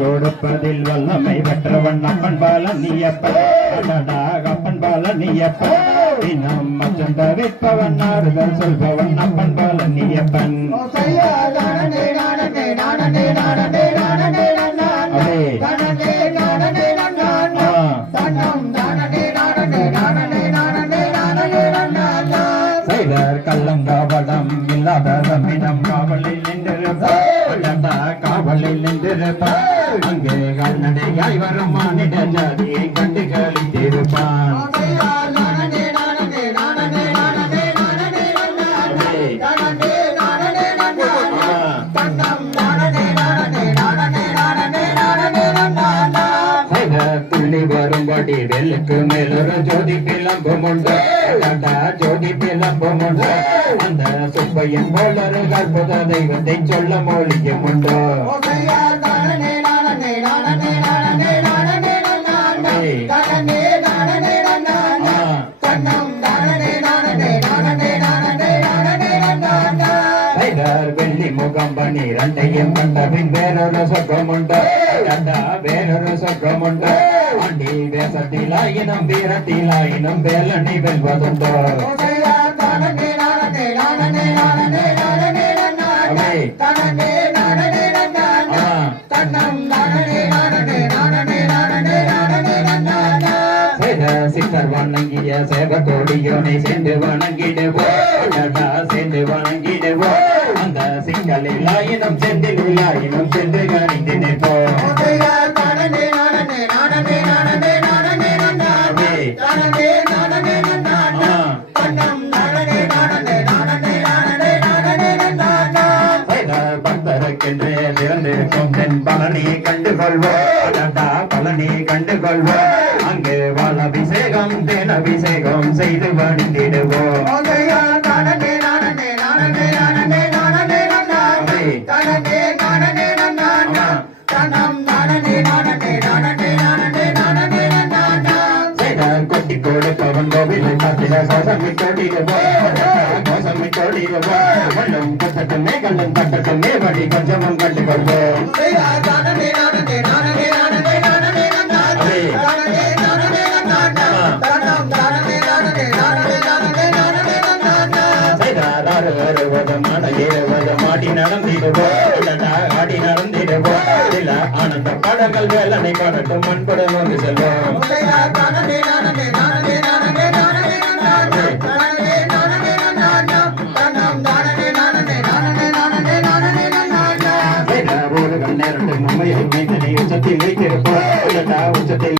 கொடுப்பதில் வல்லமை பெற்றவன் அப்பன் பாலன் நீயப்பன் பாலன் நீயப்பன் தினம் மச்சம் தவிர்ப்பவன் ஆறுதல் சொல்பவன் அப்பன் பாலன் நீயப்பன். கள்ளங்காவலம் இல்லாத தமிழம் காவலில் நின்றிருப்பார் காவலில் நின்றிருப்பார் அங்கே கண்ணடையாய் வரும் மானிட ஜாதியை கண்டு கழித்திருப்பான் வரும்படி வெள்ளுக்கு மேலொரு ஜோதி பிளம்பும் ஜோதி பிளம்பும் அந்த சுப்பையன் போலரு கற்புத தெய்வத்தை சொல்ல மொழியும் உண்டு. முகம் பண்ணி ரெண்டையும் கண்ட பின் வேறொரு சொர்க்கமுண்டு. கண்டா வேறொரு சொர்க்கமுண்டு. ஆண்டி வேசத்திலாயினும் வீரத்திலாயினும் வேலனை வெல்வதுண்டோ. சித்தர் வணங்கிய சேவ கோடியோனை சேர்ந்து வணங்கிடுவோம். சேர்ந்து வணங்கிடுவோம். அந்த சிங்களில் ஆயினும் செந்தில் ஆயினும் சென்று கணிந்து நிற்போம் பக்தருக்கென்றே திறந்திருக்கும் தென் பழனி கண்டு கொள்வோம். பழனி அங்கு வாழ அபிஷேகம் தேன் அபிஷேகம் செய்து வணிந்திடுவோம் கோவிலை காத்தில கோசமி கோசமி கொடிடுவோம் வெள்ளம் கட்டட்டுமே கண்ணும் வழி கொஞ்சமும் கண்டு கொள்வோம் நடந்திடுவோம் ஆடி நடந்திடுவோம் ஆனந்த பாடங்கள் வேலனை பாடட்டும் மண்படம் வந்து செல்வோம் ஊர்கள் நேரத்தில் நம்மை உச்சத்தில் வைத்திருப்போம் உச்சத்தில்